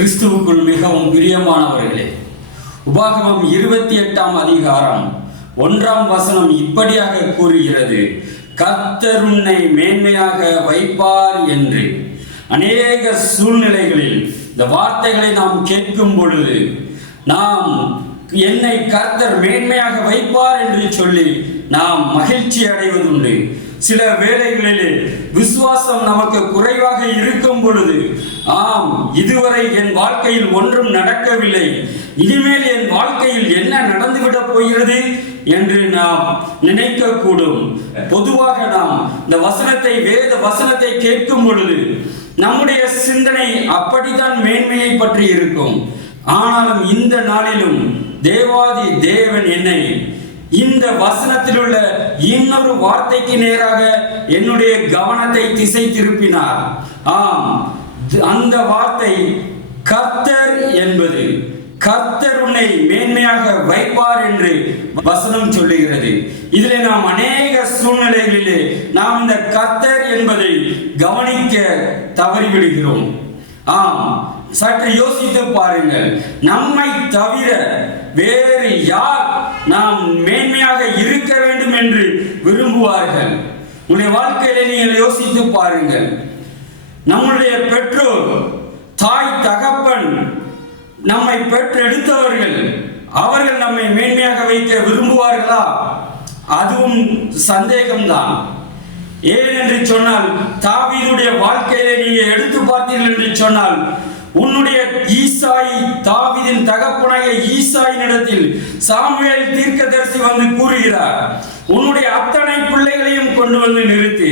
கிறிஸ்துவுக்குள் மிகவும் பிரியமானவர்களே, உபாகமம் 28ஆம் அதிகாரம் 1ஆம் வசனம் இப்படியாக கூறுகிறது, கர்த்தர் உன்னை மேன்மையாக வைப்பார் என்று. அநேக சூழ்நிலைகளில் இந்த வார்த்தைகளை நாம் கேட்கும் பொழுது நாம் என்னை கர்த்தர் மேன்மையாக வைப்பார் என்று சொல்லி நாம் மகிழ்ச்சி அடைவதுண்டு. சில வேளைகளிலே விசுவாசம் நமக்கு குறைவாக இருக்கும் பொழுது, ஆம், இதுவரை என் வாழ்க்கையில் ஒன்றும் நடக்கவில்லை, இனிமேல் என் வாழ்க்கையில் என்ன நடந்துவிடப் போகிறது என்று நாம் நினைக்கக்கூடும். பொதுவாக நாம் இந்த வசனத்தை, வேத வசனத்தை கேட்கும் பொழுது நம்முடைய சிந்தனை அப்படித்தான் மேன்மையை பற்றி இருக்கும். ஆனாலும் இந்த நாளிலும் தேவாதி தேவன் என்னை இந்த வசனத்தில் உள்ள இன்னொரு வார்த்தைக்கு நேராக என்னுடைய கவனத்தை திசை திருப்பினார். ஆம், அந்த வார்த்தை கர்த்தர் என்பது. கர்த்தர் உன்னை மேன்மையாக வைப்பார் என்று வசனம் சொல்லுகிறது. இதிலே நாம் அநேக சூழ்நிலைகளிலே நாம் இந்த கர்த்தர் என்பதை கவனிக்க தவறிவிடுகிறோம். ஆம், சற்று யோசித்து பாருங்கள். நம்மை தவிர வேறு யார் நாம் மேன்மையாக இருக்க வேண்டும் என்று விரும்புவார்கள்? உங்களுடைய வாழ்க்கையில நீங்கள் யோசித்து பாருங்கள். நம்முடைய பெற்றோர், தாய் தகப்பன், நம்மை பெற்றெடுத்தவர்கள், அவர்கள் நம்மை மேன்மையாக வைக்க விரும்புவார்களா? அதுவும் சந்தேகம்தான். ஏன் என்று சொன்னால், தாவீதுடைய வாழ்க்கையிலே நீங்க எடுத்து பார்த்தீர்கள் என்று சொன்னால், உன்னுடைய ஈசாய், தாவீதின் தகப்பனாகிய ஈசாயினிடத்தில் சாமுவேல் தீர்க்கதரிசி வந்து கூறுகிறார், உன்னுடைய அத்தனை பிள்ளைகளையும் கொண்டு வந்து நிறுத்தி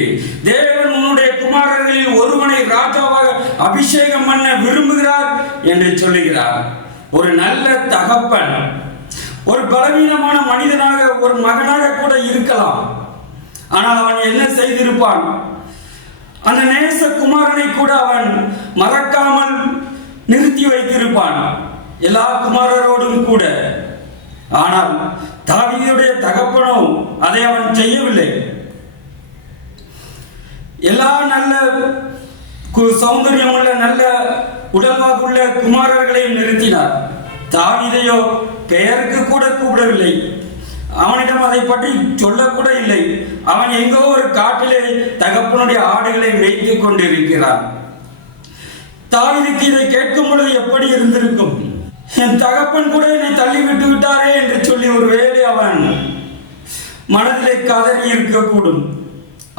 தேவன் உன்னுடைய குமாரர்களில் ஒருவனை ராஜாவாக அபிஷேகம் பண்ண விரும்புகிறார் என்று சொல்லுகிறார். ஒரு நல்ல தகப்பன் ஒரு பலவீனமான மனிதனாக, ஒரு மகனாக கூட இருக்கலாம். ஆனால் அவன் என்ன செய்திருப்பான்? அந்த நேச குமாரனை கூட அவன் மறக்காமல் நிறுத்தி வைத்திருப்பான், எல்லா குமாரரோடும் கூட. ஆனால் தாவீதுடைய தகப்பனோ அதை அவன் செய்யவில்லை. எல்லா நல்ல சௌந்தரியம் உள்ள, நல்ல உடல்வாக்குள்ள குமாரர்களையும் நிறுத்தினார். தாவீதையோ பெயருக்கு கூட கூப்பிடவில்லை. அவனிடம் அதை பற்றி சொல்லக்கூட இல்லை. அவன் எங்கோ ஒரு காட்டிலே தகப்பனுடைய ஆடுகளை மேய்த்து கொண்டிருக்கிறான். தாவீதுக்கு இதை கேட்கும் பொழுது எப்படி இருந்திருக்கும்? என் தகப்பன் கூட என்னை தள்ளிவிட்டு விட்டாரே என்று சொல்லி ஒருவேளை அவன் மனதிலே கதறி இருக்கக்கூடும்.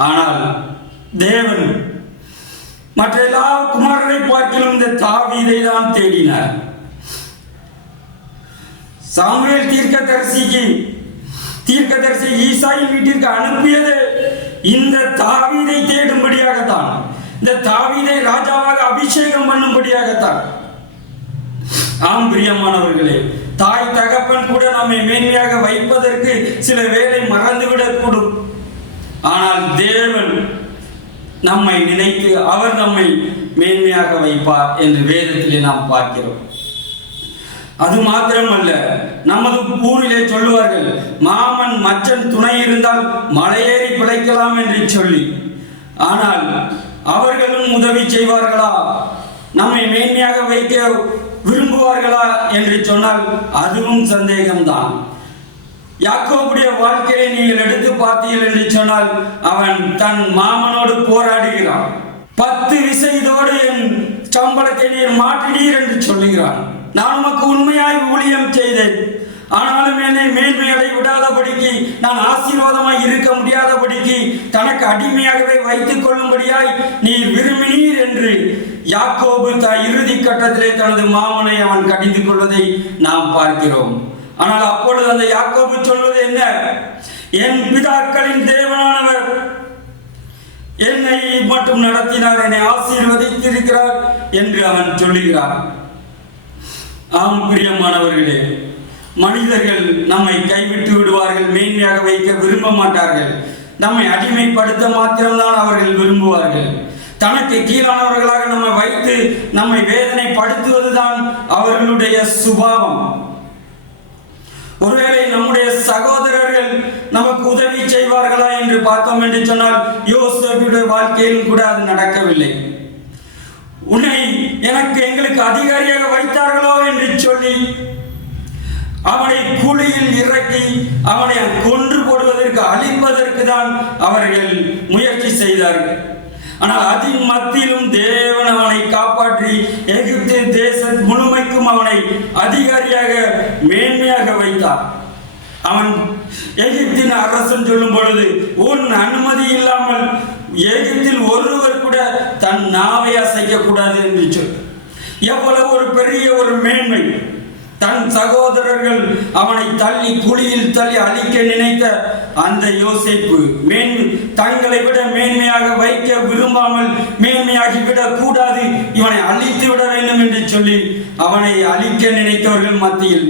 ஆனால் தேவன் மற்ற எல்லா குமாரரை பார்க்கிலும் இந்த தாவீதை தான் தேடினார். சாமுவேல் தீர்க்கதரிசி ஈசாயின் வீட்டிற்கு அனுப்பியது இந்த தாவீதை தேடும்படியாகத்தான், இந்த தாவீதை ராஜாவாக அபிஷேகம் பண்ணும்படியாகத்தான். ஆம் பிரியமானவர்களே, தாய் தகப்பன் கூட நம்மை மேன்மையாக வைப்பதற்கு சில வேளை மறந்துவிடக்கூடும். ஆனால் தேவன் நம்மை நினைத்து அவர் நம்மை மேன்மையாக வைப்பார் என்று வேதத்திலே நாம் பார்க்கிறோம். அது மாத்திரமல்ல, நமது ஊரிலே சொல்லுவார்கள், மாமன் மச்சன் துணை இருந்தால் மலையேறி பிழைக்கலாம் என்று சொல்லி. ஆனால் அவர்களும் உதவி செய்வார்களா? நம்மை மேன்மையாக வைக்க விரும்புவார்களா என்று சொன்னால் அதுவும் சந்தேகம்தான். யாக்கோபுடைய வாழ்க்கையை நீங்கள் எடுத்து பார்த்தீர்கள் என்று சொன்னால், அவன் தன் மாமனோடு போராடுகிறான். 10 விசையோடு என் சம்பளத்தை நீர் மாற்றினீர் என்று சொல்லுகிறான். நான் உமக்கு உண்மையாய் ஊழியம் செய்தேன், ஆனாலும் என்னை மேன்மையடை விடாதபடிக்கு, நான் ஆசீர்வாதமாய் இருக்க முடியாதபடிக்கு தனக்கு அடிமையாகவே வைத்துக் கொள்ளும்படியாய் நீ விரும்பினீர் என்று யாக்கோபு இறுதி கட்டத்திலே தனது மாமனை அவன் கடிந்து கொள்வதை நாம் பார்க்கிறோம். ஆனால் அப்பொழுது அந்த யாக்கோபு சொல்வது என்ன? என் பிதாக்களின் தேவனானவர் என்னை மட்டும் நடத்தினார், என்னை ஆசீர்வதித்திருக்கிறார் என்று அவன் சொல்லுகிறார். ஆம் பிரியமானவர்களே, மனிதர்கள் நம்மை கைவிட்டு விடுவார்கள், மேன்மையாக வைக்க விரும்ப மாட்டார்கள். நம்மை அடிமைப்படுத்த மாத்திரம்தான் அவர்கள் விரும்புவார்கள். தனக்கு கீழானவர்களாக நம்மை வைத்து நம்மை வேதனைப்படுத்துவதுதான் அவர்களுடைய சுபாவம். ஒருவேளை நம்முடைய சகோதரர்கள் நமக்கு உதவி செய்வார்களா என்று பார்த்தோம் என்று சொன்னால், யோசேப்புடைய வாழ்க்கையிலும் கூட அது நடக்கவில்லை. உன்னை எங்களுக்கு அதிகாரியாக வைத்தார்களோ என்று சொல்லி அவனை குழியில் இறக்கி அவனை கொன்று போடுவதற்கு, அழிப்பதற்கு தான் அவர்கள் முயற்சி செய்தார்கள். ஆனால் அதன் மத்தியிலும் தேவன் அவனை காப்பாற்றி எகிப்து தேசம் முழுமைக்கும் அவனை அதிகாரியாக மேன்மையாக வைத்தார். அவன் எகிப்தின் அரசன் சொல்லும் பொழுது, உன் அனுமதி இல்லாமல் எகிப்தில் ஒருவர் கூட தன் நாவை அசைக்க கூடாது என்று சொல். எவ்வளவு ஒரு பெரிய ஒரு மேன்மை! தன் சகோதரர்கள் அவனை தள்ளி குழியில் தள்ளி அழிக்க நினைத்த அந்த யோசேப்பு தங்களை விட மேன்மையாக வைக்க விரும்பாமல், மேன்மையாகி விடக் கூடாது, இவனை அழித்து விட வேண்டும் என்று சொல்லி அவனை அழிக்க நினைத்தவர்கள் மத்தியில்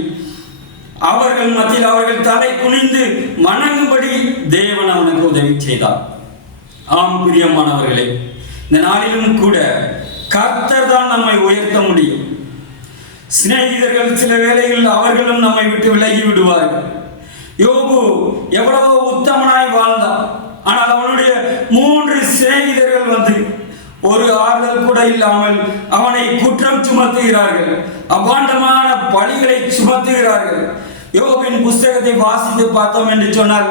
அவர்கள் தலை குனிந்து வணங்கும்படி தேவன் அவனுக்கு உதவி செய்தார். ஆம் பிரியமானவர்களே, இந்த நாளிலும் கூட கர்த்தர் தான் நம்மை உயர்த்த முடியும். சிநேகிதர்கள் சில வேளைகளில் அவர்களும் நம்மை விட்டு விலகி விடுவார்கள். யோபு எவ்வளவோ உத்தமனாய் வாழ்ந்தான். ஆனால் அவனுடைய 3 சிநேகிதர்கள் வந்து ஒரு ஆறுதல் கூட இல்லாமல் அவனை குற்றம் சுமத்துகிறார்கள், அபாண்டமான பழிகளை சுமத்துகிறார்கள். யோபின் புஸ்தகத்தை வாசித்து பார்த்தோம் என்று சொன்னால்,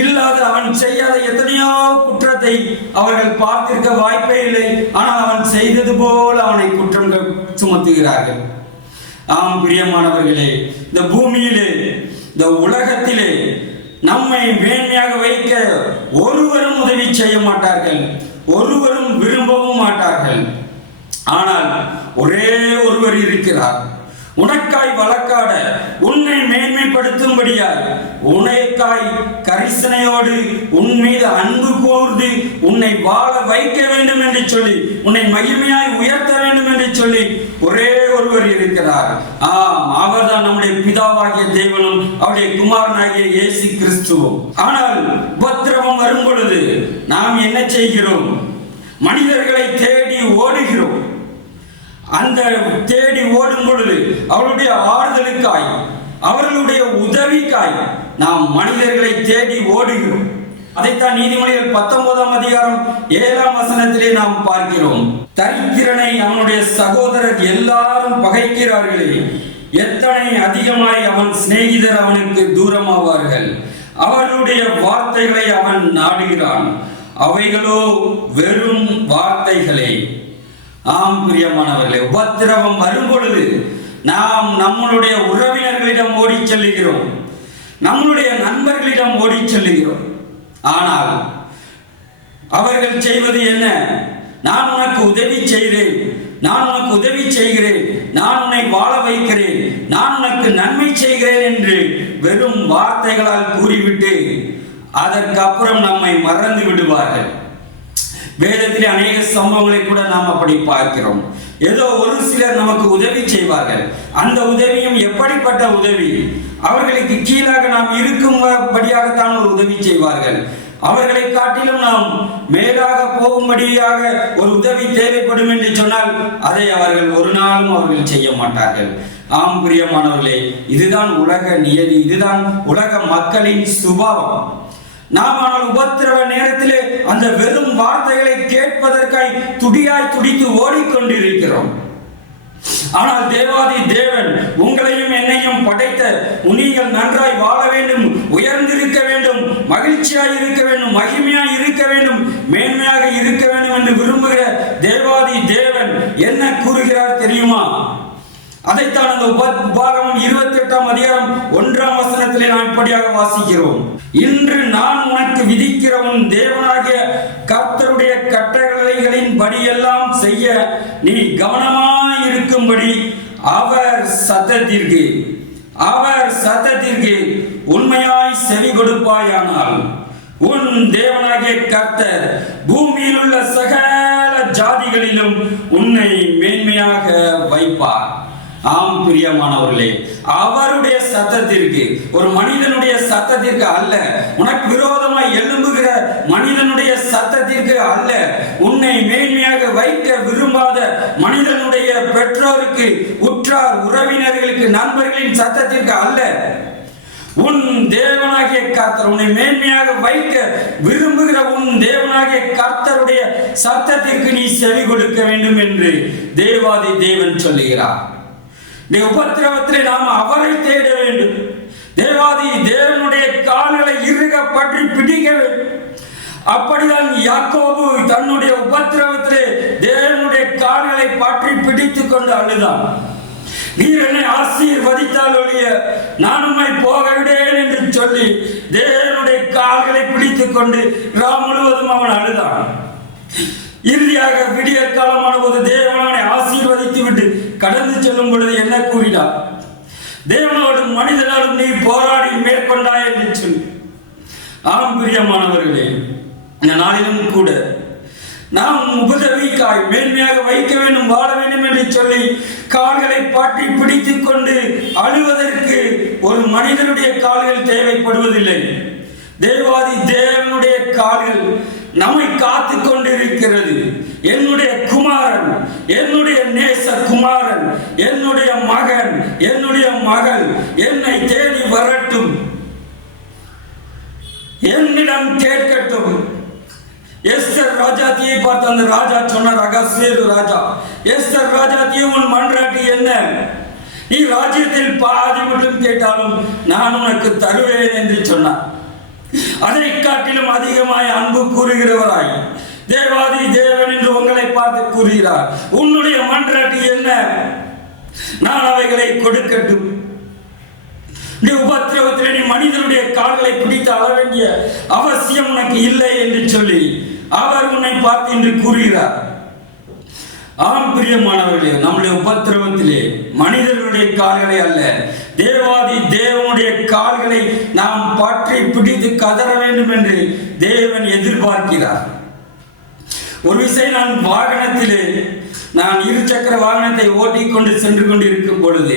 இல்லாத அவன் செய்யாத எத்தனையோ குற்றத்தை அவர்கள் பார்த்திருக்க வாய்ப்பே இல்லை. ஆனால் அவன் செய்தது போல் அவனை குற்றம் சுமத்துகிறார்கள். ஆம் பிரியமானவர்களே, இந்த பூமியிலே, இந்த உலகத்திலே நம்மை மேன்மையாக வைக்க ஒருவரும் உதவி செய்ய மாட்டார்கள், ஒருவரும் விரும்பவும் மாட்டார்கள். ஆனால் ஒரே ஒருவர் இருக்கிறார், உனக்காய் வழக்காட, உன்னை மேன்மைப்படுத்தும்படியாய், உனக்காய் கரிசனையோடு உன் மீது அன்பு கூர்ந்து உன்னை வாழ வைக்க வேண்டும் என்று சொல்லி, உன்னை மகிமையாய் உயர்த்த வேண்டும் என்று சொல்லி ஒரே ஒருவர் இருக்கிறார். அவர்தான் நம்முடைய பிதாவாகிய தேவனும் அவருடைய குமாரனாகிய இயேசு கிறிஸ்துவும். ஆனால் உபத்திரவம் வரும் பொழுது நாம் என்ன செய்கிறோம்? மனிதர்களை தேடி ஓடுகிறோம். அந்த தேடி ஓடும் பொழுது அவர்களுடைய ஆறுதலுக்காய், அவர்களுடைய உதவிக்காய் நாம் மனிதர்களை தேடி ஓடுகிறோம். அதைத்தான் நீதிமொழிகள் 19ஆம் அதிகாரம் 7ஆம் வசனத்திலே நாம் பார்க்கிறோம். தரித்திரனை அவனுடைய சகோதரர் எல்லாரும் பகைக்கிறார்களே, எத்தனை அதிகமாய் அவன் சிநேகிதர் அவனுக்கு தூரமாவார்கள். அவர்களுடைய வார்த்தைகளை அவன் நாடுகிறான், அவைகளோ வெறும் வார்த்தைகளே. ஆம் பிரியமானவர்களே, உபத்திரவம் வரும் பொழுது நாம் நம்மளுடைய உறவினர்களிடம் ஓடி செல்லுகிறோம், நம்மளுடைய நண்பர்களிடம் ஓடி செல்லுகிறோம். ஆனால் அவர்கள் செய்வது என்ன? நான் உனக்கு உதவி செய்கிறேன், நான் உனக்கு உதவி செய்கிறேன், நான் உன்னை வாழ வைக்கிறேன், நான் உனக்கு நன்மை செய்கிறேன் என்று வெறும் வார்த்தைகளால் கூறிவிட்டு அதற்கு அப்புறம் நம்மை மறந்து விடுவார்கள். வேதத்திலே அநேக சம்பவங்களை கூட நாம் அப்படி பார்க்கிறோம். ஏதோ ஒரு சிலர் நமக்கு உதவி செய்வார்கள். அந்த உதவியும் எப்படிப்பட்ட உதவி? அவர்களுக்கு கீழாக நாம் இருக்கும்படியாகத்தான் ஒரு உதவி செய்வார்கள். அவர்களை காட்டிலும் நாம் மேலாக போகும்படியாக ஒரு உதவி தேவைப்படும் என்று சொன்னால் அதை அவர்கள் ஒரு நாளும் அவர்கள் செய்ய மாட்டார்கள். ஆம் பிரியமானவர்களே, இதுதான் உலக நியதி, இதுதான் உலக மக்களின் சுபாவம். நாம் ஆனால் உபத்திரவ நேரத்திலே அந்த வெறும் வார்த்தைகளை கேட்பதற்காய் துடியாய் துடித்து ஓடிக்கொண்டிருக்கிறோம். ஆனால் தேவாதி தேவன் உங்களையும் என்னையும் படைத்த, நீங்கள் நன்றாய் வாழ வேண்டும், உயர்ந்திருக்க வேண்டும், மகிழ்ச்சியாய் இருக்க வேண்டும், மகிமையாய் இருக்க வேண்டும், மேன்மையாக இருக்க வேண்டும் என்று விரும்புகிற தேவாதி தேவன் என்ன கூறுகிறார் தெரியுமா? அதைத்தான் அந்த உபாகமம் 28ஆம் அதிகாரம் 1ஆம் வசனத்திலே நாம் இப்படியாக வாசிக்கிறோம். இன்று நான் உனக்கு விதிக்கிற உன் தேவனாகிய கர்த்தருடைய கட்டளைகளின் படியெல்லாம் செய்ய நீ கவனமாய் இருக்கும்படி அவர் சத்தத்திற்கு உண்மையாய் செவி கொடுப்பாயானால் உன் தேவனாகிய கர்த்தர் பூமியில் உள்ள சகல ஜாதிகளிலும் உன்னை மேன்மையாக வைப்பார். ஆம் பிரியமானவர்களே, அவருடைய சத்தத்திற்கு, ஒரு மனிதனுடைய சத்தத்திற்கு அல்ல, உனக்கு விரோதமாய் எழும்புகிற மனிதனுடைய சத்தத்திற்கு அல்ல, உன்னை மேன்மையாக வைக்க விரும்பாத மனிதனுடைய பெற்றோருக்கு, உற்றார் உறவினர்களுக்கு, நண்பர்களின் சத்தத்திற்கு அல்ல, உன் தேவனாகிய கர்த்தர் உன்னை மேன்மையாக வைக்க விரும்புகிற உன் தேவனாகிய கர்த்தருடைய சத்தத்திற்கு நீ செவி கொடுக்க வேண்டும் என்று தேவாதி தேவன் சொல்லுகிறார். இந்த உபத்திரவத்திலே நாம் அவரை தேட வேண்டும். தேவாதி தேவனுடைய கால்களை இறுக பற்றி பிடிக்க வேண்டும். அப்படிதான் யாக்கோபு தன்னுடைய உபத்திரவத்திலே தேவனுடைய கால்களை பற்றி பிடித்துக் கொண்டு அழுதான். நீர் என்னை ஆசீர்வதித்தால் ஒழிய நான் உம்மை போக விடேன் என்று சொல்லி தேவனுடைய கால்களை பிடித்துக் கொண்டு ராம் முழுவதும் அவன் அழுதான். இறுதியாக விடியற் காலமான போது தேவனை ஆசீர்வதித்து விட்டு கடந்து செல்லும் பொழுது என்ன கூறினார்? தேவனோடும் மனிதனோடும் நீ போராடி மேற்கொண்டாய் என்று சொல்லி. ஆம் பிரியமானவர்களே, இந்த நாளிலும் கூட நாம் உபதவிக்காய் மேன்மையாக வைக்க வேண்டும், வாழ வேண்டும் என்று சொல்லி கால்களை பாட்டி பிடித்துக் கொண்டு அழுவதற்கு ஒரு மனிதனுடைய கால்கள் தேவைப்படுவதில்லை. தேவாதி தேவனுடைய கால்கள் நம்மை காத்து கொண்டிருக்கிறது. என்னுடைய குமாரன், என்னுடைய நேச குமாரன், என்னுடைய மகன், என்னுடைய மகள் என்னை தேடி வரட்டும், என்னிடம் கேட்கட்டும். எஸ்தர் ராஜாத்தியை பார்த்து அந்த ராஜா சொன்னார், அகஸ்வேரு ராஜா, எஸ்தர் ராஜாத்தியை உன் மன்றாட்டு என்ன? நீ ராஜ்யத்தில் பாதி மட்டும் கேட்டாலும் நான் உனக்கு தருவேன் என்று சொன்னார். அதை காட்டிலும் அதிகமாய் அன்பு கூறுகிறவராய் தேவாதி தேவன் என்று உங்களை பார்த்து கூறுகிறார், உன்னுடைய மன்றாட்டு என்ன? நான் அவைகளை கொடுக்கட்டும். நீ உபத்திரவத்தில் நீ மனிதனுடைய கால்களை பிடித்து அழ வேண்டிய அவசியம் உனக்கு இல்லை என்று சொல்லி அவர் உன்னை பார்த்து என்று கூறுகிறார். ஆம் பிரியமானவர்களே, நம்முடைய உபத்திரவத்திலே மனிதர்களுடைய கால்களை அல்ல, தேவாதி தேவனுடைய கால்களை நாம் பற்றி பிடித்து கதற வேண்டும் என்று தேவன் எதிர்பார்க்கிறார். ஒரு விஷயம், நான் வாகனத்திலே நான் இருசக்கர வாகனத்தை ஓட்டிக்கொண்டு சென்று கொண்டிருக்கும் பொழுது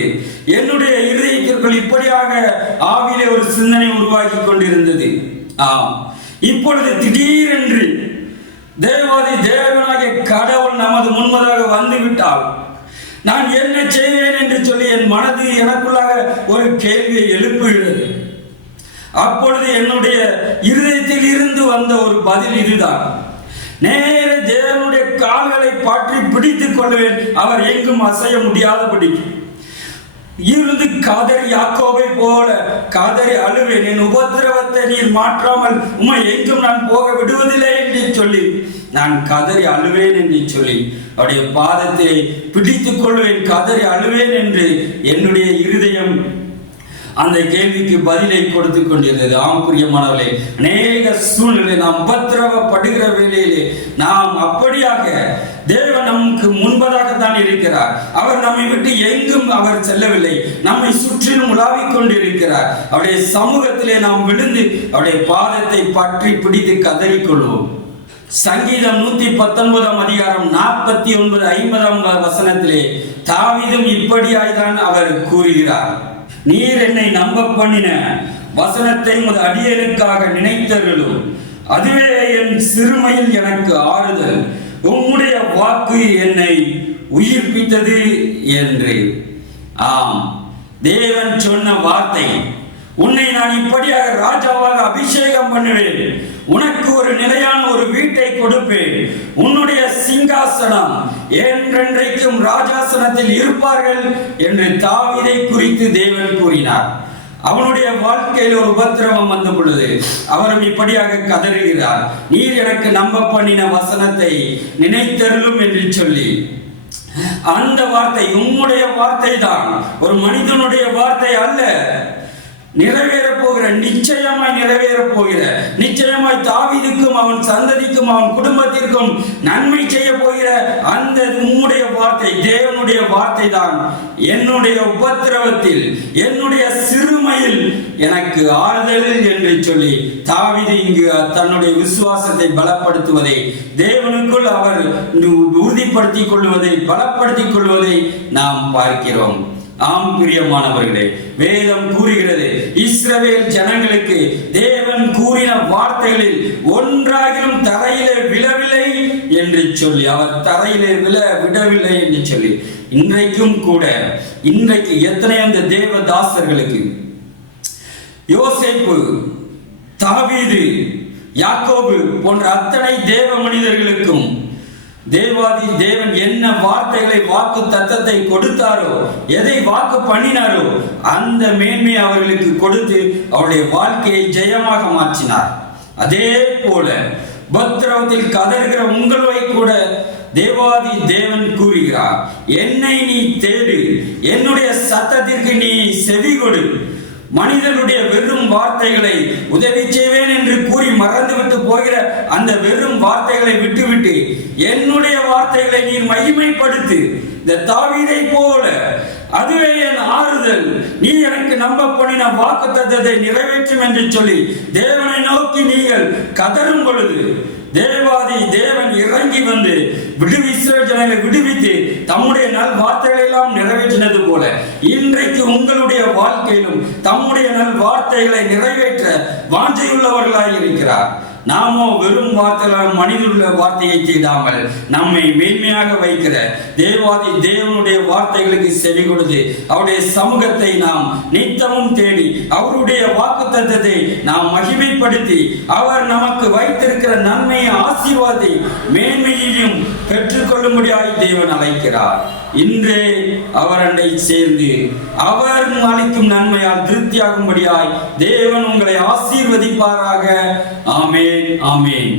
என்னுடைய இருதயத்திற்குள் இப்படியாக ஆவிலே ஒரு சிந்தனை உருவாக்கி கொண்டிருந்தது. ஆம், இப்பொழுது திடீரென்று தேவாதி தேவனாகிய கடவுள் நமது முன்பதாக வந்துவிட்டால் நான் என்ன செய்வேன் என்று சொல்லி என் மனது எனக்குள்ளாக ஒரு கேள்வியை எழுப்புகிறது. அப்பொழுது என்னுடைய இருதயத்தில் இருந்து வந்த ஒரு பதில் இதுதான், நேர தேவனுடைய கால்களை பற்றி பிடித்துக் கொள்வேன், அவர் எங்கும் அசைய முடியாதபடி இருந்து கதறி யாக்கோபை போல கதறி அழுவேன். என் உபத்திரவத்தை நீர் மாற்றாமல் உம்மை எங்கும் நான் போக விடுவதில்லை என்று சொல்லி நான் கதறி அழுவேன் என்று சொல்லி அவருடைய பாதத்தை பிடித்துக் கொள்வேன், கதறி அழுவேன் என்று என்னுடைய இருதயம் அந்த கேள்விக்கு பதிலை கொடுத்து கொண்டிருந்தது. ஆம் பிரியமானவர்களே, அநேக சூழ்நிலை நாம் உபத்திரவப்படுகிற வேளையிலே நாம் அப்படியாக தேவன் நமக்கு முன்பதாகத்தான் இருக்கிறார். அவர் நம்மை விட்டு எங்கும் அவர் செல்லவில்லை, நம்மை சுற்றிலும் உலாவிக் கொண்டிருக்கிறார். அவருடைய சமூகத்திலே நாம் விழுந்து அவருடைய பாதத்தை பற்றி பிடித்து கதறிக்கொள்வோம். சங்கீதம் 119 அதிகாரம் 49, 50 வசனத்திலே தாவீதும் இப்படியாய்தான் அவர் கூறுகிறார், நீர் என்னை நம்ப பண்ணின வசனத்தை உமது அடியேனுக்காக நினைத்தருளும், அதுவே என் சிறுமையில் எனக்கு ஆறுதல், உம்முடைய வாக்கு என்னை உயிர்ப்பித்தது என்று. ஆம், தேவன் சொன்ன வார்த்தை, உன்னை நான் இப்படியாக ராஜாவாக அபிஷேகம் பண்ணுவேன், உனக்கு ஒரு நிலையான ஒரு வீட்டை கொடுப்பேன், உன்னுடைய சிங்காசனம் என்றென்றைக்கும் ராஜாசனத்தில் இருப்பார்கள் என்று தாவீதை குறித்து தேவன் கூறினார். அவனுடைய வாழ்க்கையில் ஒரு உபத்திரவம் வந்த பொழுது அவரும் இப்படியாக கதறுகிறார், நீர் எனக்கு நம்ப பண்ணின வசனத்தை நினைத்தருளும் என்று சொல்லி. அந்த வார்த்தை உம்முடைய வார்த்தை தான், ஒரு மனிதனுடைய வார்த்தை அல்ல. நிறைவேறப் போகிற, நிச்சயமாய் நிறைவேறப் போகிற, நிச்சயமாய் தாவீதுக்கும் அவன் சந்ததிக்கும் அவன் குடும்பத்திற்கும் நன்மை செய்ய போகிற அந்த உம்முடைய வார்த்தை, தேவனுடைய வார்த்தை தான் என்னுடைய உபத்திரவத்தில், என்னுடைய சிறுமையில் எனக்கு ஆறுதல் என்று சொல்லி தாவீது இங்கு தன்னுடைய விசுவாசத்தை பலப்படுத்துவதை, தேவனுக்குள் அவர் உறுதிப்படுத்திக் கொள்வதை, பலப்படுத்திக் கொள்வதை நாம் பார்க்கிறோம். ஆம் பிரியமானவர்களே, வேதம் கூறுகிறது, இஸ்ரவேல் ஜனங்களுக்கு தேவன் கூறின வார்த்தைகளில் ஒன்றாகிலும் தரையிலே விழவில்லை என்று சொல்லி, அவர் தரையிலே விடவில்லை என்று சொல்லி. இன்றைக்கும் கூட, இன்றைக்கு எத்தனை அந்த தேவதாசர்களுக்கு யோசேப்பு, தாவீது, யாக்கோபு போன்ற அத்தனை தேவ மனிதர்களுக்கும் தேவாதி தேவன் என்ன வார்த்தைகளை வாக்கு தத்தத்தை கொடுத்தாரோ, எதை வாக்கு பண்ணினாரோ அந்த மேன்மை அவர்களுக்கு கொடுத்து அவருடைய வாழ்க்கையை ஜெயமாக மாற்றினார். அதே போல பத்ரவத்தில் கதறுகிற உங்களை கூட தேவாதி தேவன் கூறுகிறார், என்னை நீ தேடு, என்னுடைய சத்தத்திற்கு நீ செவி கொடு. மனிதனுடைய வெறும் வார்த்தைகளை உதவி செய்வேன் என்று கூறி மறந்துவிட்டு போகிற அந்த வெறும் வார்த்தைகளை விட்டுவிட்டு என்னுடைய வார்த்தைகளை நீ மகிமைப்படுத்து. இந்த தாவீதை போல அதுவே என் ஆறுதல், நீ எனக்கு நம்ப பண்ணின வாக்கு தத்தத்தை நிறைவேற்றும் என்று சொல்லி தேவனை நோக்கி நீங்கள் கதறும் பொழுது தேவாதி தேவன் இறங்கி வந்து இஸ்ரவேல் ஜனங்களை விடுவித்து தம்முடைய நல் வார்த்தைகளை எல்லாம் நிறைவேற்றினது போல இன்றைக்கு உங்களுடைய வாழ்க்கையிலும் தம்முடைய நல் வார்த்தைகளை நிறைவேற்ற வாஞ்சையுள்ளவர்களாய் இருக்கிறார். நாமோ வெறும் வார்த்தைகளால் மனிதனுடைய வார்த்தையை தேடாமல் நம்மை மேன்மையாக வைக்கிற தேவாதி தேவனுடைய வார்த்தைகளுக்கு செவி கொடுத்து அவருடைய சமூகத்தை நாம் நித்தமும் தேடி அவருடைய வாக்குத்தத்தத்தை நாம் மகிமைப்படுத்தி அவர் நமக்கு வைத்திருக்கிற நன்மையை ஆசீர்வாதத்தை மேன்மையையும் பெற்றுக்கொள்ளும்படியாய் தேவன் அழைக்கிறார். இன்றே அவர் அண்டை சேர்ந்து அவர் அளிக்கும் நன்மையால் திருப்தியாகும்படியாய் தேவன் உங்களை ஆசீர்வதிப்பாராக. ஆமென், ஆமென்.